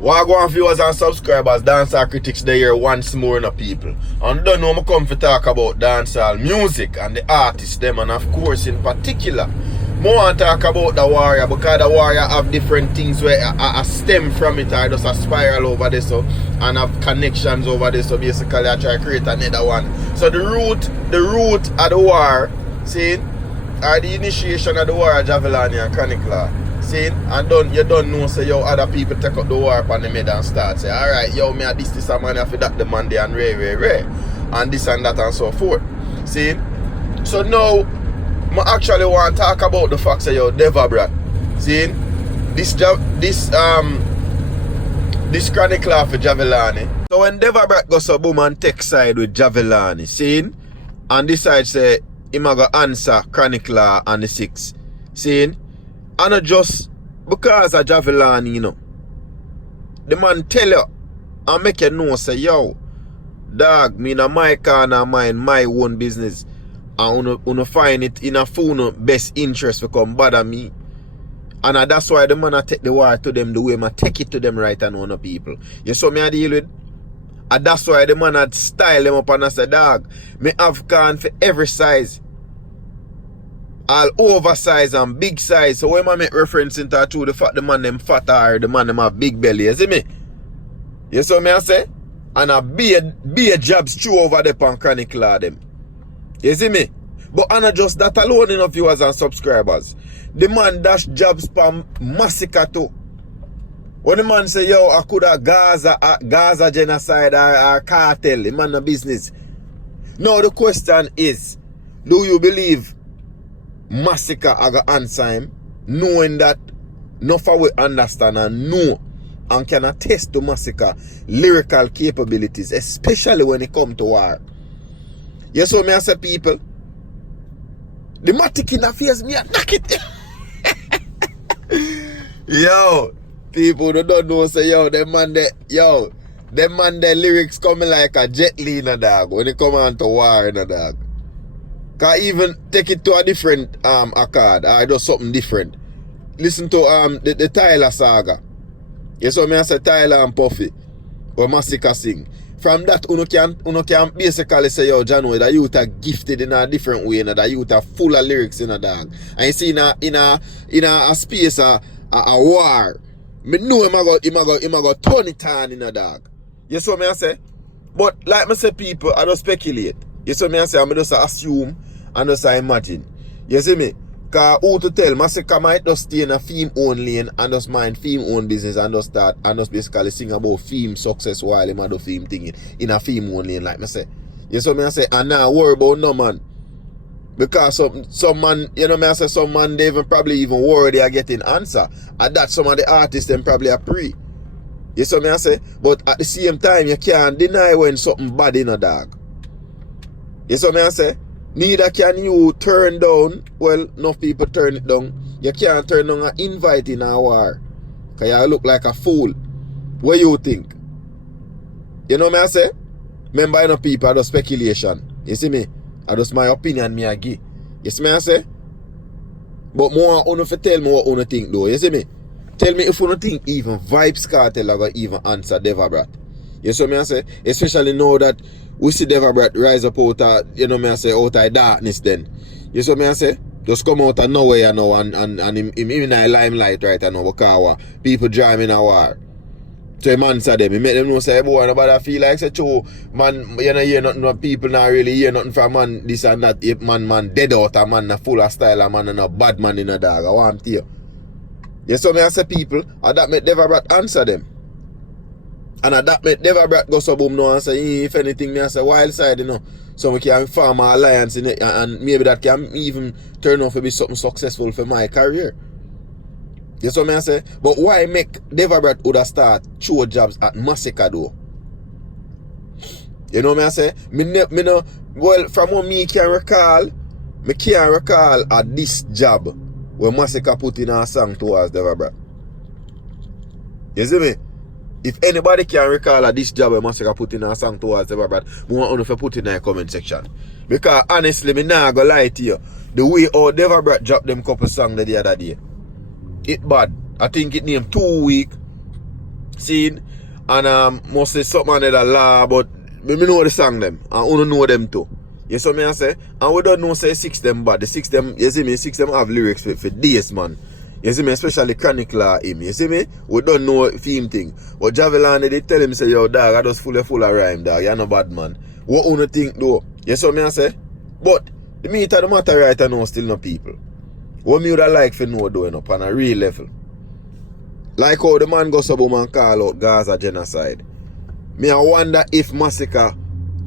Wagwan viewers and subscribers, Dancehall Critics they here once more no people. And don't know me come to talk about dancehall music and the artists them, and of course in particular more want to talk about the Warrior, because the Warrior have different things where I stem from it, I just a spiral over this so, and have connections over this, so basically I try to create another one. So the root of the war, see, or the initiation of the war of Jahvillani and Chronicler. See, and you don't know, say, yo, other people take up the war upon the mid and start, say, alright, yo, me a this a man, I feel that the man there and rare, and this and that and so forth. See, so now, I actually want to talk about the fact that, yo, Deva Brat, see, this Chronicler for Jahvillani. So when Deva Brat goes so boom and take side with Jahvillani, see, and decide, say, him go answer Chronicler and the 6, see, and not just because of Jahvillani, you know. The man tell you and make you know, say, yo, dog, me na my corner mind, my own business. And uno find it in a phone best interest to come bother me. And that's why the man I take the war to them the way I take it to them right and on the people. You saw me I deal with? And that's why the man had style them up and I say, dog, me have can for every size. All oversized and big size. So when I make reference into the fact the man them fat or the man them have big belly, you see me? You see me I say? And a be a jobs true over the pan Chronicler them. You see me? But I'm not just that alone enough viewers and subscribers. The man dash jobs pan massacre too. When the man say, yo, I could have Gaza genocide or cartel, the man no business. Now the question is, do you believe massacre I go answer him, knowing that nothing we understand and know and can attest to massacre lyrical capabilities, especially when it come to war. Yes, so me I say people, the matic in the face me I knock it. Yo, people who don't know say yo, them man the lyrics coming like a Jet Li in a dog when it come on to war in a dog. Can even take it to a different accord or do something different. Listen to the Tyler saga. You saw me I say Tyler and Puffy or Massacre sing. From that uno can basically say yo Jano, that youth are gifted in a different way, that youth are full of lyrics in a dog. And you see in a space a war. Me know him a go turn it on in a dog. You saw me I say? But like me say people, I don't speculate. You see me I say, I just assume and just imagine. You see me? Because who to tell, Massacre might just stay in a theme only and just mind theme own business and just start and just basically sing about theme success while him do theme thing in a theme only like me say. You see me I say, and now worry about no man. Because some man, you know me I say, some man they probably even worry they are getting answer. And that some of the artists them probably are pre. You see me I say? But at the same time you can't deny when something bad in a dog. You see what I say? Neither can you turn down, well, enough people turn it down. You can't turn down an invite in a war. Because you look like a fool. What you think? You know what I say? Remember, you know, people, I do speculation. You see me? I just my opinion me I give. You see me I say? But more I want to tell me what I think though. You see me? Tell me if you don't think even Vybz Kartel are going to even answer Deva Brat. You see me I say? Especially now that we see Deva Brat rise up out of, you know me I say, out of darkness then. You see me I say? Just come out of nowhere now and him in a limelight right now because people drive in a war. So him answer them. He make them know say, boy, nobody feel like say, true, man, you know hear nothing, people not really hear nothing from man, this and that, if man dead out, a man not full of style, a man and a bad man in a dog. I want to hear. You see me I say people, and that make Deva Brat answer them. And that made Deva Brat go so boom now and say, if anything, me I say wild side, you know. So we can form an alliance in it, and maybe that can even turn out to be something successful for my career. You see what I say? But why make Deva Brat would have start show jobs at Massacre though? You know what I say? Me no, well, from what me can recall at this job where Massacre put in a song towards Deva Brat. You see me? If anybody can recall at this job where Massacre put in a song towards Deva Brat, I want to put in the comment section. Because honestly, me not gonna lie to you. The way how Deva Brat dropped them couple songs the other day, it bad. I think it named 2 weeks. Seen? And mostly something under the law, but me know the song them. And you know them too. You see me I say? And we don't know say six them bad. The six them, you see me, six them have lyrics for days, man. You see me, especially Chronic Law him. You see me? We don't know him thing. But Javelin, they tell him say, yo dog, I just full of rhyme, dog. You're no bad man. What you think though? You see me I say? But the meat of the matter right now still no people. What me would I like for know though, on a real level. Like how the man goes up and call out Gaza genocide. Me I wonder if Massacre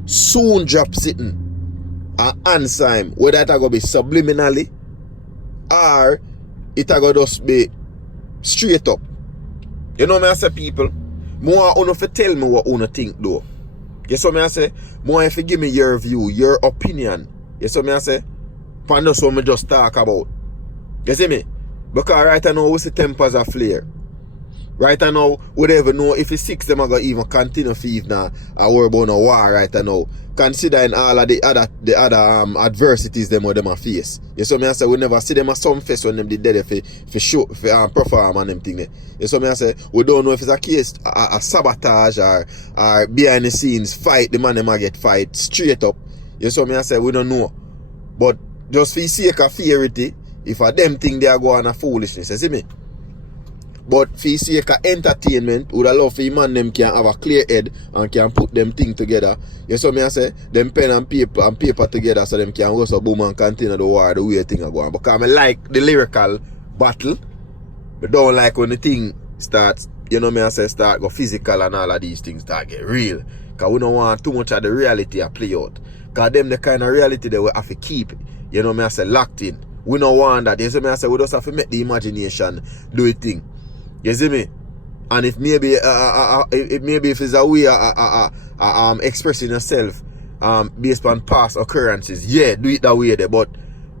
soon drop sitting and answer him, whether it going to be subliminally or it going to just be straight up. You know me I say, people? More want to tell me what you think though. You see me I say? More if you give me your view, your opinion. You see me I say? And that's what me just talk about. You see me? Because right now we see tempers are flare. Right now, we don't even know if it's six them are going to even continue to even worry about a war right now. Considering all of the other adversities them or them a face. You see me I say, we never see them at some face when them did there for show, for perform and them thing there. You see me I say, we don't know if it's a case, a sabotage or behind the scenes fight, the man them a get fight straight up. You see me I say, we don't know. But just for the sake of fearity, if a them thing they are going on a foolishness, you see me? But for the sake of entertainment, would allow for man them can have a clear head and can put them thing together. You see me I say? Them pen and paper together so them can go so boom and continue the war the way thing are going. Because I like the lyrical battle. But don't like when the thing starts, you know me I say, start go physical and all of these things start get real. Because we don't want too much of the reality to play out. Because them the kind of reality they will have to keep, you know me I say, locked in. We don't want that. You see me I say, we just have to make the imagination do a thing. You see me? And if maybe if it's a way expressing yourself based on past occurrences, yeah, do it that way there. But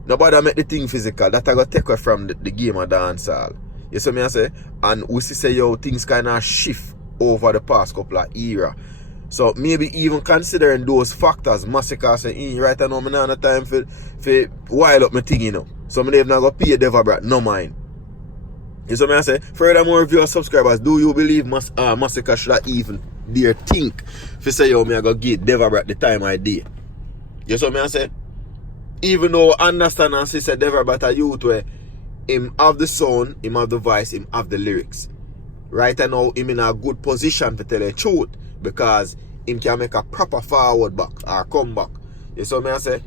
nobody make the thing physical. That I got take away from the game of dancehall. You see me I say? And we see say yo things kinda shift over the past couple of era. So maybe even considering those factors, Massacre say, right now I'm not have time for wild up my thing, you know. So I'm not gonna pay Deva Brat, no mind. You see what I say? Furthermore, viewers, subscribers, do you believe Massacre should have even dare think if say, yo, me I go give Deva Brat the time I did? You see what I say? Even though I understand and say Deva Brat a youth where him have the sound, him have the voice, him have the lyrics. Right now, him in a good position to tell the truth because him can make a proper forward back or come back. You see what I say?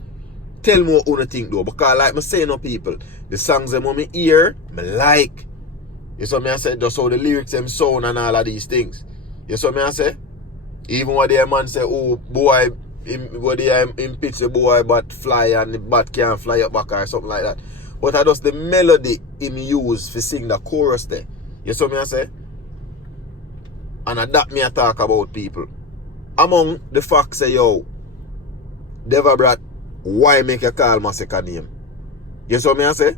Tell me what you think though, because like me say no people, the songs them on me ear, me like. You see what I say? Just how the lyrics them sound and all of these things. You see what I say? Even when the man say, oh boy, him pitch the boy but fly and the bat can't fly up back or something like that. But I just the melody him use for sing the chorus there. You see what I say? And that me I talk about people. Among the facts say, yo, Deva Brat, why make you call Massacre name? You see what I say?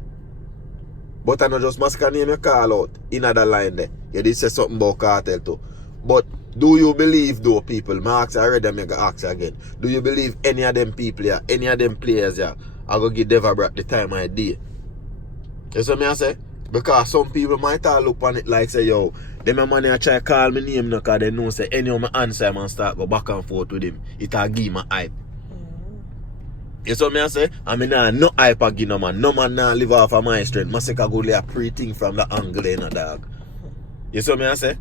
But I not just Massacre name you call out in other line there. You did say something about Cartel too. But do you believe though people, I ask already, I'm going to ask again. Do you believe any of them people here, any of them players here, are going to give Deva Brat the time I did? You see what I say? Because some people might all look on it like say, yo, them a man try to call me name now because they know say any of my answer man start go back and forth with him. It'll give me hype. You see what I say? I mean, no hype again, no man. No man now live off of my strength. Massacre go lay a pre-thing from the angle in a dog. You see what I say?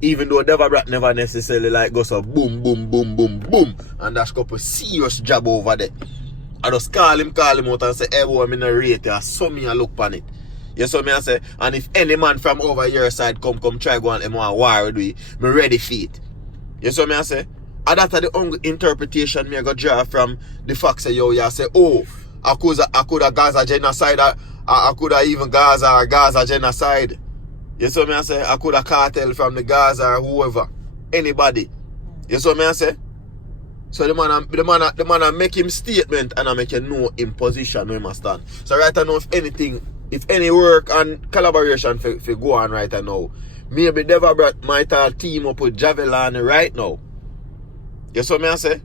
Even though Deva Brat never necessarily like go so boom, boom, boom, boom, boom. And that's couple serious job over there. I just call him out and say, hey boy, I'm in a rate. I saw me and look on it. You see what I say? And if any man from over your side come try go on them one war with me ready for it. You see what I say? And that's the only interpretation me I got draw from the fact say, yo, you say, oh, I could have Gaza genocide, I could have even Gaza genocide. You see what I say? I could have Cartel from the Gaza or whoever. Anybody. You see what I say? So the man make him statement and I make you know in position where he stand. So right now if any work and collaboration for go on right now, maybe Deva Brat might all team up with Javelin right now. You see what I say?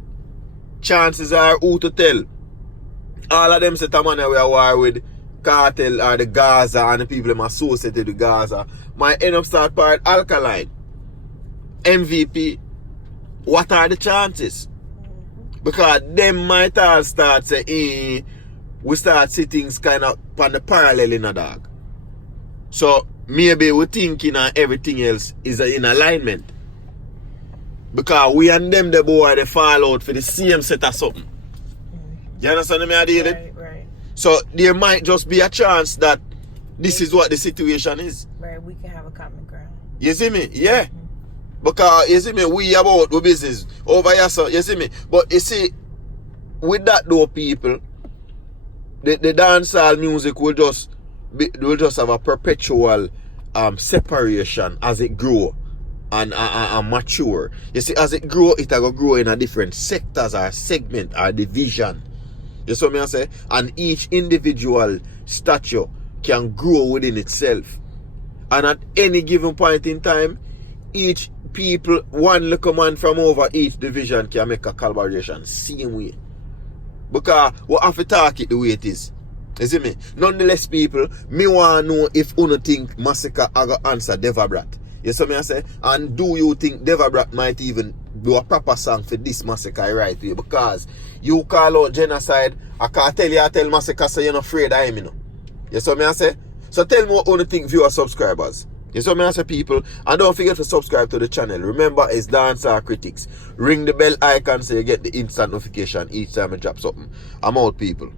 Chances are who to tell. All of them say the man we are war with Cartel or the Gaza and the people associated with Gaza might end up start part Alkaline. MVP, what are the chances? Because them might all start say, we start see things kind of on the parallel in a dog. So maybe we thinking and everything else is in alignment. Because we and them the boy they fall out for the same set of something. You understand me, David? Right. So there might just be a chance that this is what the situation is. Right, we can have a common ground. You see me? Yeah. Because you see me, we about the business over here, so you see me. But you see, with that though, people, the dancehall music will just have a perpetual separation as it grow and mature. You see, as it grow, it will grow in a different sectors or segment or division. You see what I say? And each individual statue can grow within itself. And at any given point in time, each people, one little man from over each division can make a collaboration same way. Because we have to talk it the way it is. You see me? Nonetheless, people, me want to know if you think Massacre are going to answer Devabrat. You see me I say? And do you think Devabrat might even do a proper song for this Massacre right way? Because you call out genocide, I can't tell you, I tell Massacre so you're not afraid of him, you know. You see me I say? So tell me what you think, viewer subscribers. You see me I say, people? And don't forget to subscribe to the channel. Remember, it's Dancehall Critics. Ring the bell icon so you get the instant notification each time I drop something. I'm out, people.